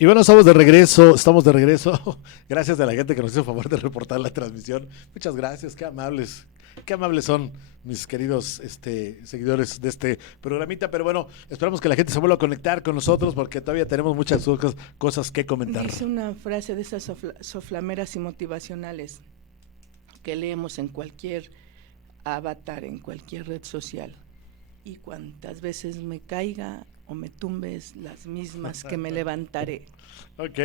Y bueno, estamos de regreso. Gracias a la gente que nos hizo favor de reportar la transmisión. Muchas gracias, qué amables son mis queridos seguidores de este programita. Pero bueno, esperamos que la gente se vuelva a conectar con nosotros porque todavía tenemos muchas cosas que comentar. Dice una frase de esas soflameras y motivacionales que leemos en cualquier avatar, en cualquier red social. Y cuantas veces me caiga o me tumbes, las mismas que me levantaré. Ok.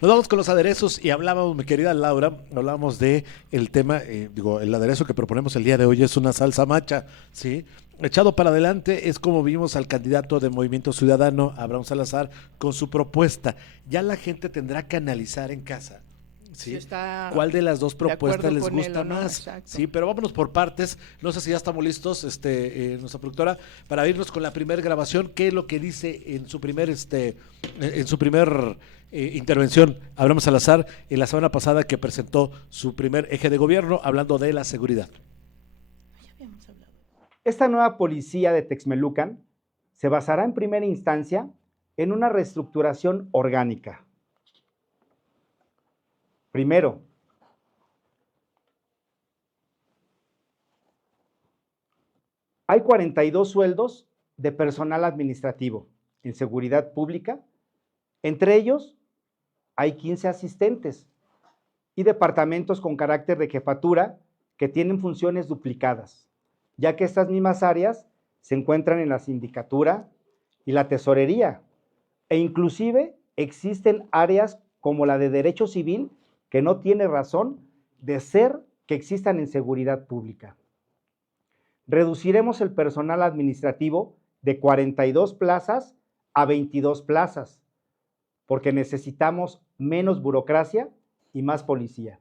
Nos vamos con los aderezos y hablábamos, mi querida Laura, hablábamos de el tema, el aderezo que proponemos el día de hoy es una salsa macha, ¿sí? Echado para adelante es como vimos al candidato de Movimiento Ciudadano, Abraham Salazar, con su propuesta. Ya la gente tendrá que analizar en casa. ¿Sí? ¿Cuál de las dos propuestas les gusta más? Exacto. Sí, pero vámonos por partes. No sé si ya estamos listos, nuestra productora, para irnos con la primera grabación. ¿Qué es lo que dice en su primer, intervención Abraham Salazar en la semana pasada que presentó su primer eje de gobierno, hablando de la seguridad? Esta nueva policía de Texmelucan se basará en primera instancia en una reestructuración orgánica. Primero, hay 42 sueldos de personal administrativo en seguridad pública. Entre ellos, hay 15 asistentes y departamentos con carácter de jefatura que tienen funciones duplicadas, ya que estas mismas áreas se encuentran en la sindicatura y la tesorería, e inclusive existen áreas como la de Derecho Civil que no tiene razón de ser que existan en seguridad pública. Reduciremos el personal administrativo de 42 plazas a 22 plazas, porque necesitamos menos burocracia y más policía.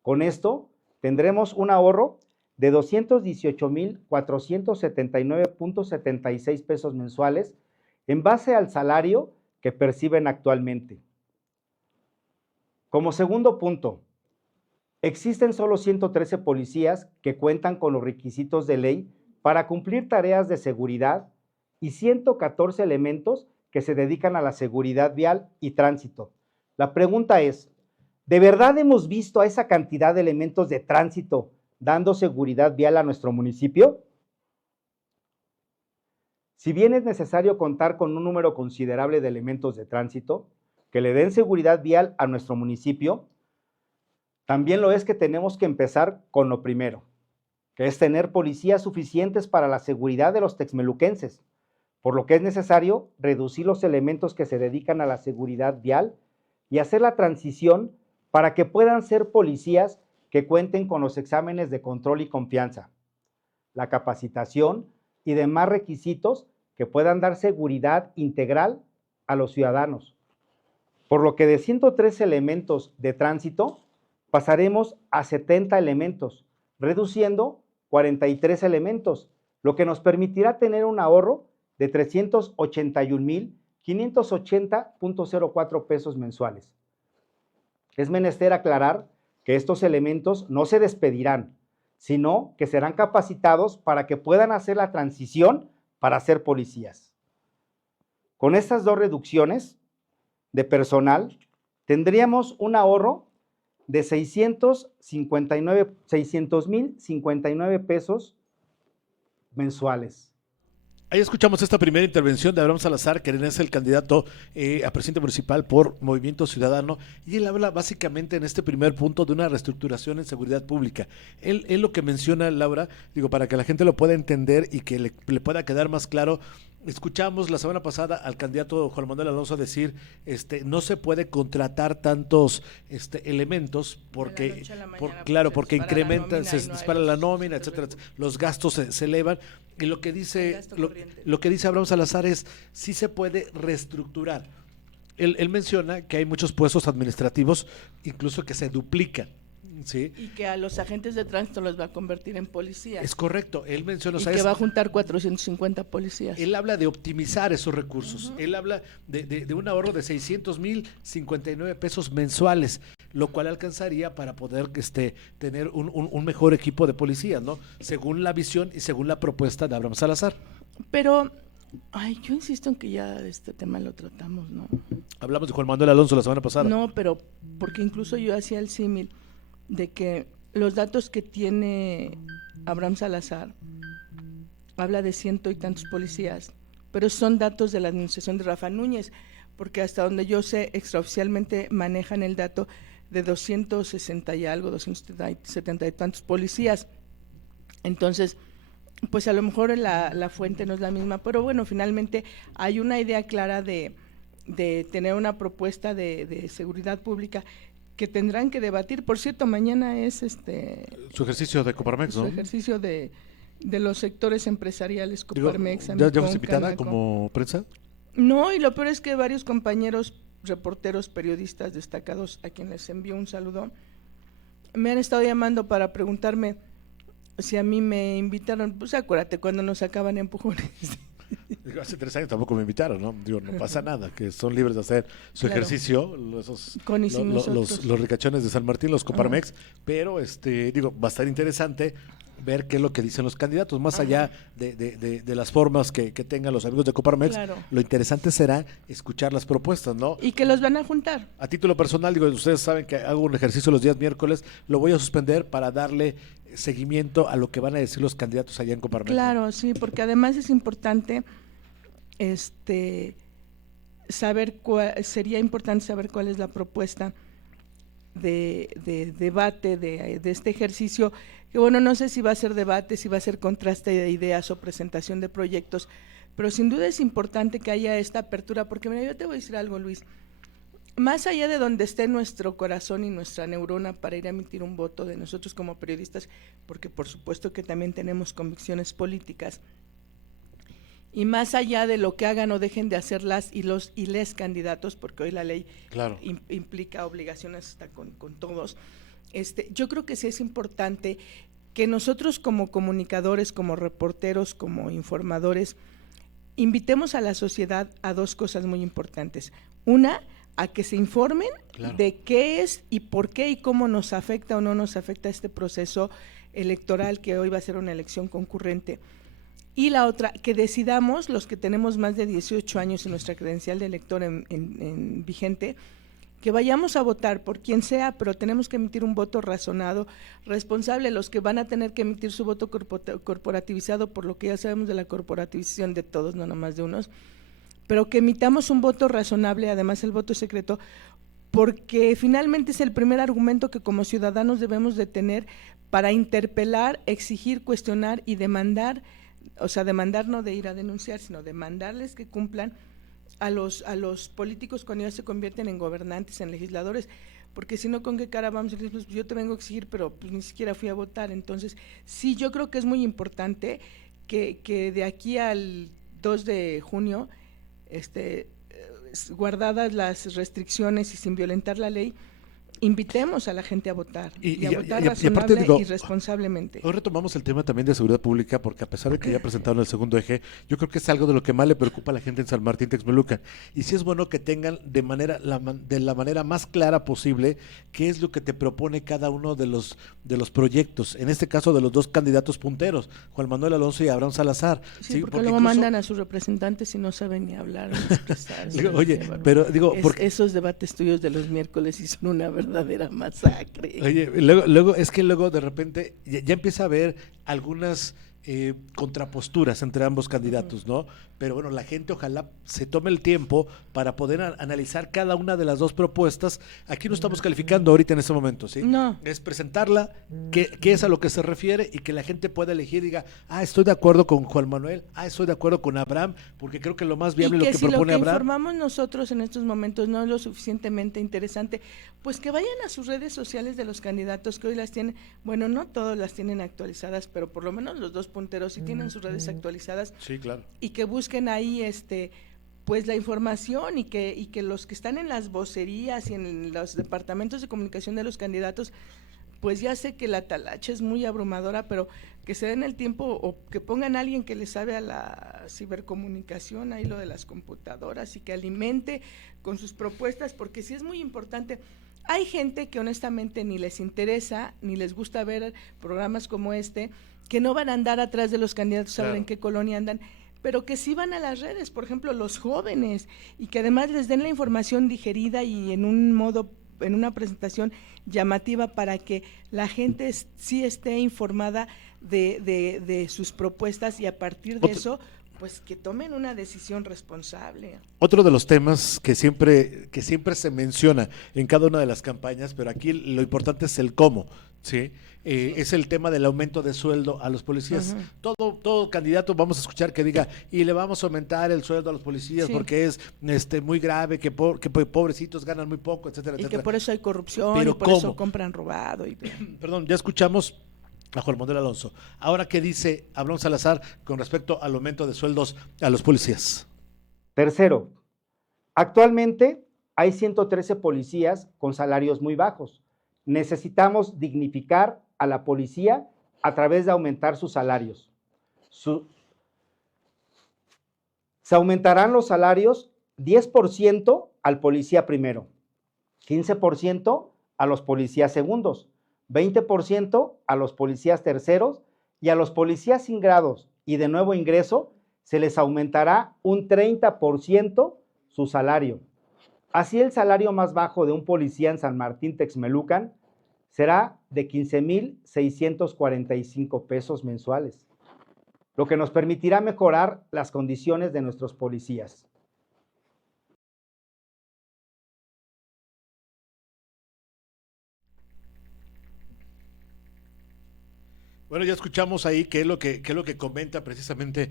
Con esto tendremos un ahorro de 218,479.76 pesos mensuales en base al salario que perciben actualmente. Como segundo punto, existen solo 113 policías que cuentan con los requisitos de ley para cumplir tareas de seguridad y 114 elementos que se dedican a la seguridad vial y tránsito. La pregunta es, ¿de verdad hemos visto a esa cantidad de elementos de tránsito dando seguridad vial a nuestro municipio? Si bien es necesario contar con un número considerable de elementos de tránsito que le den seguridad vial a nuestro municipio, también lo es que tenemos que empezar con lo primero, que es tener policías suficientes para la seguridad de los texmeluquenses, por lo que es necesario reducir los elementos que se dedican a la seguridad vial y hacer la transición para que puedan ser policías que cuenten con los exámenes de control y confianza, la capacitación y demás requisitos que puedan dar seguridad integral a los ciudadanos. Por lo que de 103 elementos de tránsito pasaremos a 70 elementos, reduciendo 43 elementos, lo que nos permitirá tener un ahorro de 381,580.04 pesos mensuales. Es menester aclarar que estos elementos no se despedirán, sino que serán capacitados para que puedan hacer la transición para ser policías. Con estas dos reducciones de personal, tendríamos un ahorro de 600,059 pesos mensuales. Ahí escuchamos esta primera intervención de Abraham Salazar, que es el candidato a presidente municipal por Movimiento Ciudadano, y él habla básicamente en este primer punto de una reestructuración en seguridad pública. Él lo que menciona, Laura, para que la gente lo pueda entender y que le pueda quedar más claro. Escuchamos la semana pasada al candidato Juan Manuel Alonso decir, no se puede contratar tantos elementos porque, porque incrementan, se dispara la nómina, etcétera, los gastos se elevan, y lo que dice Abraham Salazar es, sí se puede reestructurar. Él menciona que hay muchos puestos administrativos, incluso que se duplican. ¿Sí? Y que a los agentes de tránsito los va a convertir en policías. Es correcto, él menciona... Y que va a juntar 450 policías. Él habla de optimizar esos recursos, él habla de un ahorro de 600,059 pesos mensuales, lo cual alcanzaría para poder tener un mejor equipo de policías, ¿no? Según la visión y según la propuesta de Abraham Salazar. Pero Ay, yo insisto en que ya este tema lo tratamos, ¿no? Hablamos de Juan Manuel Alonso la semana pasada. No, pero porque incluso yo hacía el símil de que los datos que tiene Abraham Salazar habla de 100 y tantos policías, pero son datos de la administración de Rafa Núñez, porque hasta donde yo sé, extraoficialmente manejan el dato de 260 y algo, 270 y tantos policías. Entonces, pues a lo mejor la fuente no es la misma, pero bueno, finalmente hay una idea clara de tener una propuesta de seguridad pública que tendrán que debatir. Por cierto, mañana es su ejercicio de Coparmex, ¿no? Su ejercicio de los sectores empresariales, Coparmex. ¿Ya fuiste invitada como prensa? No, y lo peor es que varios compañeros reporteros, periodistas destacados, a quienes les envío un saludo, me han estado llamando para preguntarme si a mí me invitaron. Pues acuérdate, cuando nos sacaban empujones. Hace 3 años tampoco me invitaron, ¿no? Digo, no pasa nada, que son libres de hacer su ejercicio, los ricachones de San Martín, los Coparmex, pero digo, va a estar interesante ver qué es lo que dicen los candidatos, más allá de las formas que tengan los amigos de Coparmex, lo interesante será escuchar las propuestas, ¿no? Y que los van a juntar. A título personal, digo, ustedes saben que hago un ejercicio los días miércoles, lo voy a suspender para darle seguimiento a lo que van a decir los candidatos allá en Coparmex. Claro, sí, porque además es importante saber sería importante saber cuál es la propuesta de debate de este ejercicio, que bueno, no sé si va a ser debate, si va a ser contraste de ideas o presentación de proyectos, pero sin duda es importante que haya esta apertura, porque mira, yo te voy a decir algo, Luis, más allá de donde esté nuestro corazón y nuestra neurona para ir a emitir un voto de nosotros como periodistas, porque por supuesto que también tenemos convicciones políticas, y más allá de lo que hagan o dejen de hacer las y les candidatos, porque hoy la ley implica obligaciones hasta con todos, yo creo que sí es importante que nosotros como comunicadores, como reporteros, como informadores, invitemos a la sociedad a dos cosas muy importantes. Una, a que se informen de qué es y por qué y cómo nos afecta o no nos afecta este proceso electoral, que hoy va a ser una elección concurrente. Y la otra, que decidamos, los que tenemos más de 18 años en nuestra credencial de elector en vigente, que vayamos a votar por quien sea, pero tenemos que emitir un voto razonado, responsable. Los que van a tener que emitir su voto corporativizado, por lo que ya sabemos de la corporativización de todos, no nomás de unos, pero que emitamos un voto razonable, además el voto secreto, porque finalmente es el primer argumento que como ciudadanos debemos de tener para interpelar, exigir, cuestionar y demandar, o sea, demandar no de ir a denunciar, sino demandarles que cumplan a los políticos cuando ya se convierten en gobernantes, en legisladores, porque si no, ¿con qué cara vamos a decir? Pues yo te vengo a exigir, pero pues ni siquiera fui a votar. Entonces, sí, yo creo que es muy importante que de aquí al 2 de junio, guardadas las restricciones y sin violentar la ley, invitemos a la gente a votar y a votar razonable y responsablemente. Hoy retomamos el tema también de seguridad pública, porque a pesar de que ya presentaron el segundo eje, yo creo que es algo de lo que más le preocupa a la gente en San Martín Texmelucan, y sí es bueno que tengan de la manera más clara posible qué es lo que te propone cada uno de los proyectos, en este caso de los dos candidatos punteros, Juan Manuel Alonso y Abraham Salazar. Sí, porque luego mandan a sus representantes y no saben ni hablar ni expresarse. Oye, pero digo, esos debates tuyos de los miércoles sí son una verdadera masacre. Oye, luego es que luego de repente ya empieza a haber algunas contraposturas entre ambos candidatos, ¿no? Pero bueno, la gente ojalá se tome el tiempo para poder analizar cada una de las dos propuestas. Aquí no estamos calificando ahorita en este momento, ¿sí? No. Es presentarla, qué es a lo que se refiere y que la gente pueda elegir y diga, estoy de acuerdo con Juan Manuel, estoy de acuerdo con Abraham, porque creo que lo más viable es lo que propone Abraham. Y que si lo que informamos nosotros en estos momentos no es lo suficientemente interesante, pues que vayan a sus redes sociales de los candidatos que hoy las tienen, bueno, no todos las tienen actualizadas, pero por lo menos los dos punteros sí tienen sus redes actualizadas. Sí, claro. Y que busquen ahí pues la información y que los que están en las vocerías y en los departamentos de comunicación de los candidatos, pues ya sé que la talacha es muy abrumadora, pero que se den el tiempo o que pongan a alguien que le sabe a la cibercomunicación, ahí lo de las computadoras, y que alimente con sus propuestas, porque sí es muy importante. Hay gente que honestamente ni les interesa, ni les gusta ver programas como que no van a andar atrás de los candidatos, saber en qué colonia andan, pero que sí van a las redes, por ejemplo, los jóvenes, y que además les den la información digerida y en un modo, en una presentación llamativa para que la gente sí esté informada de sus propuestas y a partir de eso, pues que tomen una decisión responsable. Otro de los temas que siempre se menciona en cada una de las campañas, pero aquí lo importante es el cómo, ¿sí? Es el tema del aumento de sueldo a los policías. Todo candidato vamos a escuchar que diga, y le vamos a aumentar el sueldo a los policías porque es muy grave, que pobrecitos ganan muy poco, etcétera, y etcétera. Que por eso hay corrupción, pero y por eso compran robado. Perdón, ya escuchamos a Juan Manuel Alonso. Ahora, ¿qué dice Abraham Salazar con respecto al aumento de sueldos a los policías? Tercero, actualmente hay 113 policías con salarios muy bajos. Necesitamos dignificar a la policía a través de aumentar sus salarios. Se aumentarán los salarios 10% al policía primero, 15% a los policías segundos, 20% a los policías terceros y a los policías sin grados y de nuevo ingreso se les aumentará un 30% su salario. Así el salario más bajo de un policía en San Martín Texmelucan será de 15,645 pesos mensuales, lo que nos permitirá mejorar las condiciones de nuestros policías. Bueno, ya escuchamos ahí qué es lo que comenta precisamente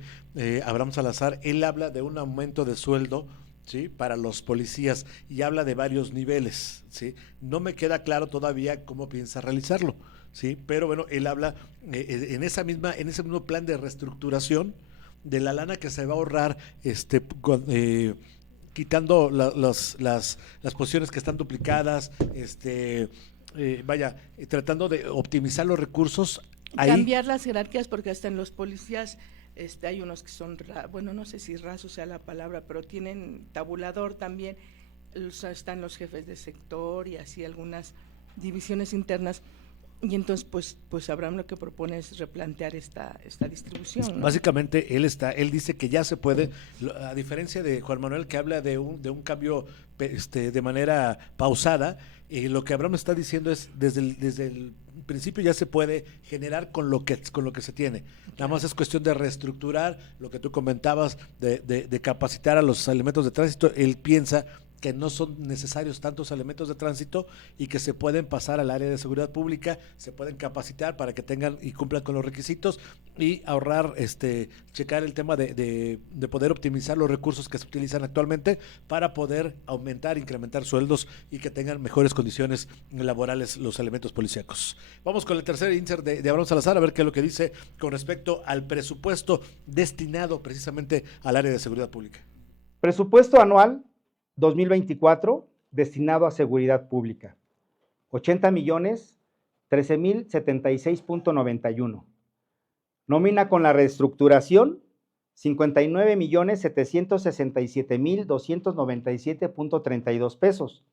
Abraham Salazar. Él habla de un aumento de sueldo, ¿sí?, para los policías y habla de varios niveles, ¿sí? No me queda claro todavía cómo piensa realizarlo, ¿sí? Pero bueno, él habla en ese mismo plan de reestructuración de la lana que se va a ahorrar quitando las posiciones que están duplicadas, tratando de optimizar los recursos. Cambiar las jerarquías, porque hasta en los policías hay unos que son, bueno, no sé si raso sea la palabra, pero tienen tabulador también, están los jefes de sector y así algunas divisiones internas, y entonces pues Abraham lo que propone es replantear esta distribución, ¿no? Básicamente él dice que ya se puede, a diferencia de Juan Manuel que habla de un cambio de manera pausada, lo que Abraham está diciendo es desde el principio ya se puede generar con lo que se tiene. Nada más es cuestión de reestructurar lo que tú comentabas, de capacitar a los elementos de tránsito. Él piensa que no son necesarios tantos elementos de tránsito y que se pueden pasar al área de seguridad pública, se pueden capacitar para que tengan y cumplan con los requisitos y ahorrar, checar el tema de poder optimizar los recursos que se utilizan actualmente para poder aumentar, incrementar sueldos y que tengan mejores condiciones laborales los elementos policíacos. Vamos con el tercer insert de Abraham Salazar a ver qué es lo que dice con respecto al presupuesto destinado precisamente al área de seguridad pública. Presupuesto anual 2024 destinado a seguridad pública, 80 millones 13,076.91. Nómina con la reestructuración, 59 millones 767,297.32 pesos.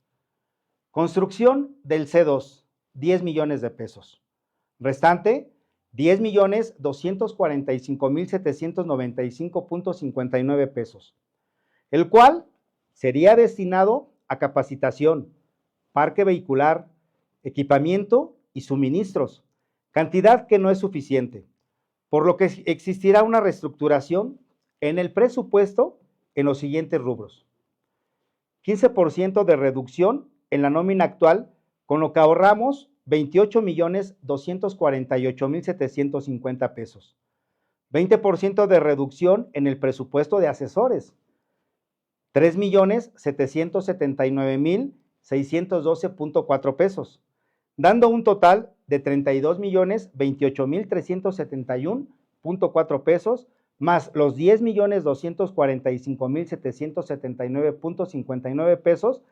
Construcción del C2, 10 millones de pesos. Restante, 10 millones 245,795.59 pesos, el cual sería destinado a capacitación, parque vehicular, equipamiento y suministros, cantidad que no es suficiente, por lo que existirá una reestructuración en el presupuesto en los siguientes rubros. 15% de reducción en la nómina actual, con lo que ahorramos 28 millones 248,750 pesos. 20% de reducción en el presupuesto de asesores, 3,779,612.4 pesos, dando un total de 32,028,371.4 pesos, más los 10,245,779.59 pesos,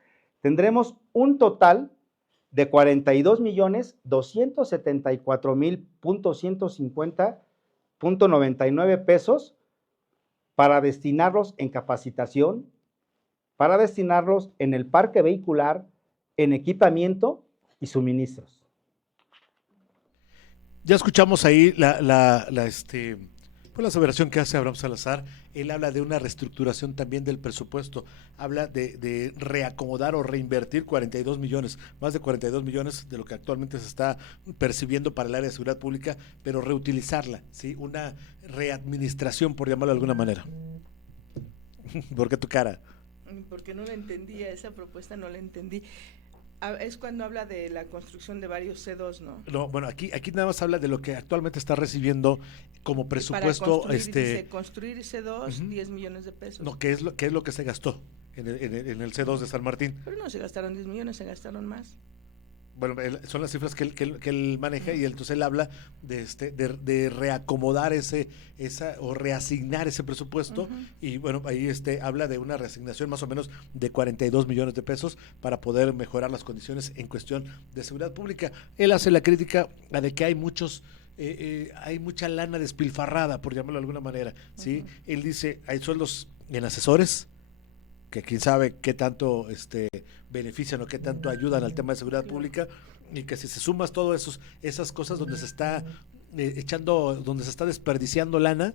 tendremos un total de 42,274,150.99 pesos para destinarlos en capacitación, para destinarlos en el parque vehicular, en equipamiento y suministros. Ya escuchamos ahí Pues la aseveración que hace Abraham Salazar, él habla de una reestructuración también del presupuesto, habla de reacomodar o reinvertir 42 millones, más de 42 millones de lo que actualmente se está percibiendo para el área de seguridad pública, pero reutilizarla, ¿sí? Una readministración, por llamarlo de alguna manera. ¿Por qué tu cara? Porque no la entendía, esa propuesta no la entendí. Es cuando habla de la construcción de varios C2, ¿no? No, bueno, aquí nada más habla de lo que actualmente está recibiendo como presupuesto. Para dice, construir C2, 10 millones de pesos. No, ¿qué es lo que se gastó en el C2 de San Martín? Pero no se gastaron 10 millones, se gastaron más. Bueno, son las cifras que él maneja, y entonces él habla de reacomodar o reasignar ese presupuesto, y bueno, ahí habla de una reasignación más o menos de 42 millones de pesos para poder mejorar las condiciones en cuestión de seguridad pública. Él hace la crítica a de que hay mucha lana despilfarrada, por llamarlo de alguna manera, ¿sí? Él dice, hay sueldos en asesores, que quién sabe qué tanto benefician o qué tanto ayudan al tema de seguridad pública, y que si se sumas todas esas cosas donde se está donde se está desperdiciando lana,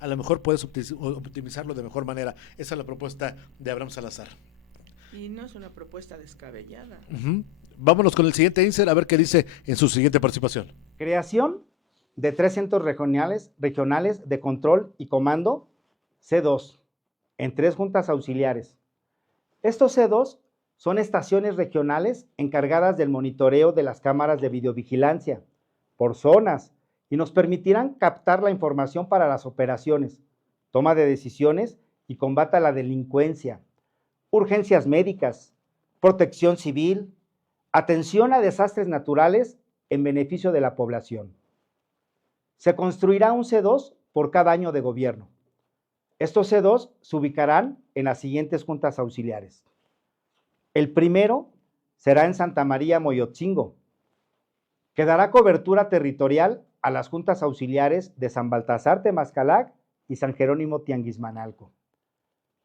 a lo mejor puedes optimizarlo de mejor manera. Esa es la propuesta de Abraham Salazar. Y no es una propuesta descabellada. Vámonos con el siguiente insert a ver qué dice en su siguiente participación. Creación de 3 centros regionales de control y comando C2 en 3 juntas auxiliares. Estos C2 son estaciones regionales encargadas del monitoreo de las cámaras de videovigilancia por zonas y nos permitirán captar la información para las operaciones, toma de decisiones y combate a la delincuencia, urgencias médicas, protección civil, atención a desastres naturales en beneficio de la población. Se construirá un C2 por cada año de gobierno. Estos C2 se ubicarán en las siguientes juntas auxiliares. El primero será en Santa María Moyotzingo, que dará cobertura territorial a las juntas auxiliares de San Baltasar Temazcalac y San Jerónimo Tianguismanalco.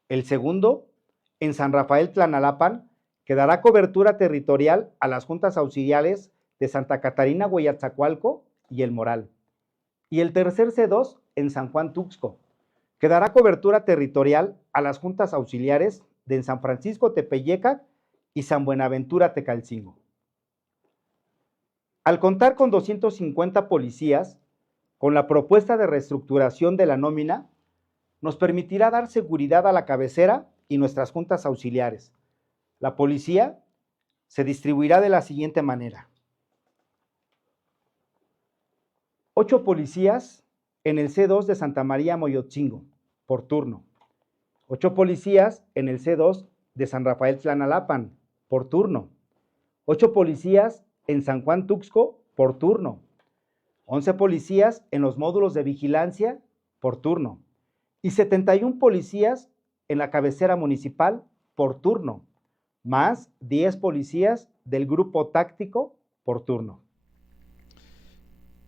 El segundo, en San Rafael Tlanalapan, que dará cobertura territorial a las juntas auxiliares de Santa Catarina Hueyatzacualco y El Moral. Y el tercer C2 en San Juan Tuxco, que dará cobertura territorial a las juntas auxiliares de San Francisco Tepeyecac y San Buenaventura Tecalcingo. Al contar con 250 policías, con la propuesta de reestructuración de la nómina, nos permitirá dar seguridad a la cabecera y nuestras juntas auxiliares. La policía se distribuirá de la siguiente manera: 8 policías en el C2 de Santa María Moyotzingo, por turno. 8 policías en el C2 de San Rafael Tlanalapan, por turno. 8 policías en San Juan Tuxco, por turno. 11 policías en los módulos de vigilancia, por turno. Y 71 policías en la cabecera municipal, por turno, más 10 policías del grupo táctico, por turno.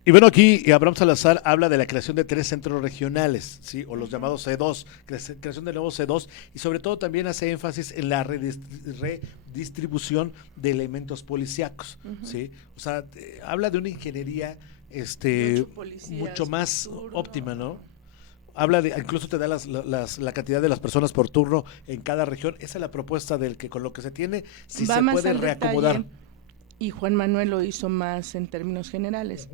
Y bueno, aquí Abraham Salazar habla de la creación de 3 centros regionales, ¿sí? O los llamados C2, creación de nuevos C2, y sobre todo también hace énfasis en la redistribución de elementos policíacos, ¿sí? O sea, habla de una ingeniería mucho más óptima, ¿no? Habla incluso te da la cantidad de las personas por turno en cada región. Esa es la propuesta del que con lo que se tiene, si se puede reacomodar. Detalle, y Juan Manuel lo hizo más en términos generales.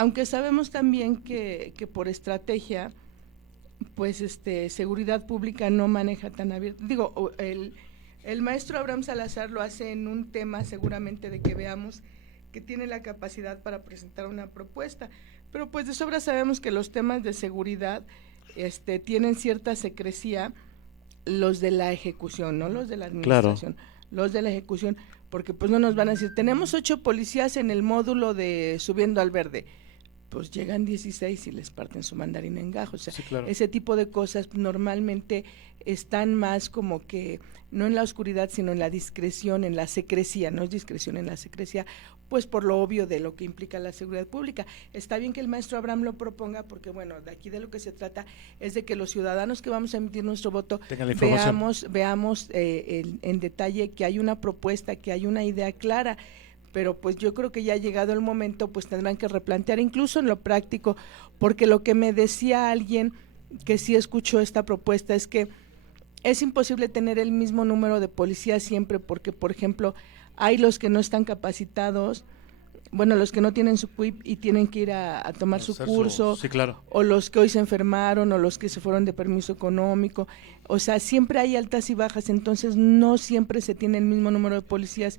Aunque sabemos también que por estrategia, pues seguridad pública no maneja tan abierto. Digo, el maestro Abraham Salazar lo hace en un tema seguramente de que veamos que tiene la capacidad para presentar una propuesta, pero pues de sobra sabemos que los temas de seguridad tienen cierta secrecía, los de la ejecución, no los de la administración, los de la ejecución, porque pues no nos van a decir, tenemos 8 policías en el módulo de Subiendo al Verde, pues llegan 16 y les parten su mandarín en gajo. O sea, ese tipo de cosas normalmente están más como que, no en la oscuridad, sino en la discreción, en la secrecía, no es discreción, en la secrecía, pues por lo obvio de lo que implica la seguridad pública. Está bien que el maestro Abraham lo proponga, porque bueno, de aquí de lo que se trata es de que los ciudadanos que vamos a emitir nuestro voto veamos en detalle que hay una propuesta, que hay una idea clara, pero pues yo creo que ya ha llegado el momento, pues tendrán que replantear incluso en lo práctico, porque lo que me decía alguien que sí escuchó esta propuesta es que es imposible tener el mismo número de policías siempre, porque por ejemplo hay los que no están capacitados, bueno, los que no tienen su CUIP y tienen que ir a tomar su curso, sí, claro. o los que hoy se enfermaron, o los que se fueron de permiso económico, o sea, siempre hay altas y bajas, entonces no siempre se tiene el mismo número de policías,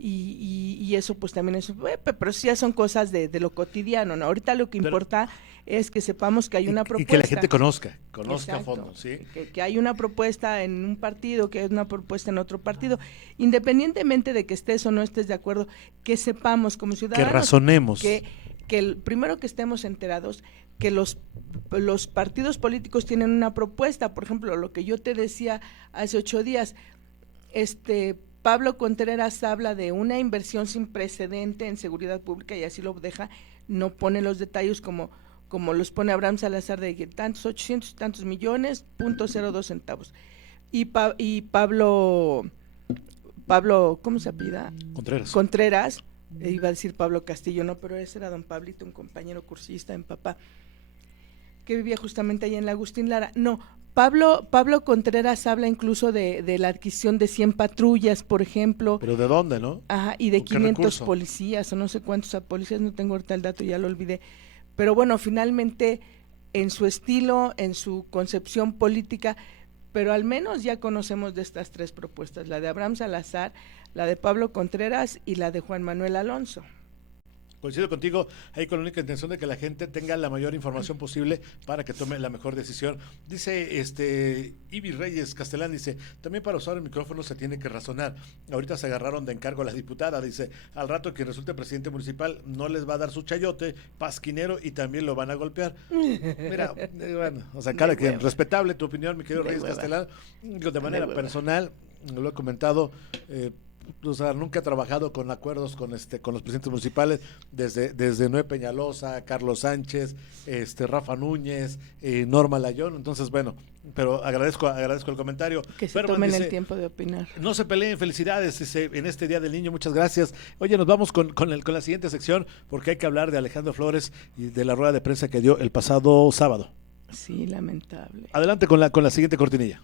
y eso pues también es, pero sí ya son cosas de lo cotidiano, ¿no? Ahorita lo que importa es que sepamos que hay una propuesta. Y que la gente conozca Exacto, a fondo, ¿sí? Que hay una propuesta en un partido, que hay una propuesta en otro partido, independientemente de que estés o no estés de acuerdo, que sepamos como ciudadanos. Que razonemos. Primero que estemos enterados, que los partidos políticos tienen una propuesta, por ejemplo, lo que yo te decía hace 8 días, Pablo Contreras habla de una inversión sin precedente en seguridad pública y así lo deja, no pone los detalles como los pone Abraham Salazar de tantos 800 y tantos millones, .02 centavos. Y Pablo, ¿cómo se apellida? Contreras, iba a decir Pablo Castillo, no, pero ese era don Pablito, un compañero cursista en Papá, que vivía justamente allá en la Agustín Lara. No, Pablo Contreras habla incluso de la adquisición de 100 patrullas, por ejemplo. ¿Pero de dónde, no? Ajá, y de 500 policías, o no sé cuántos policías, no tengo ahorita el dato, ya lo olvidé. Pero bueno, finalmente, en su estilo, en su concepción política, pero al menos ya conocemos de estas 3 propuestas, la de Abraham Salazar, la de Pablo Contreras y la de Juan Manuel Alonso. Coincido contigo, ahí con la única intención de que la gente tenga la mayor información posible para que tome la mejor decisión. Dice Ibi Reyes Castellán, dice, también para usar el micrófono se tiene que razonar. Ahorita se agarraron de encargo a la diputada, dice, al rato quien resulte presidente municipal no les va a dar su chayote, pasquinero y también lo van a golpear. Mira, bueno, o sea, cada quien, respetable tu opinión, mi querido Reyes Castellán, de manera personal, lo he comentado, o sea, nunca he trabajado con acuerdos con los presidentes municipales, desde Noé Peñalosa, Carlos Sánchez, Rafa Núñez, Norma Layón, entonces bueno, pero agradezco el comentario. Que se tomen el tiempo de opinar. No se peleen, felicidades en este Día del Niño, muchas gracias. Oye, nos vamos con la siguiente sección, porque hay que hablar de Alejandro Flores y de la rueda de prensa que dio el pasado sábado. Sí, lamentable. Adelante con la siguiente cortinilla.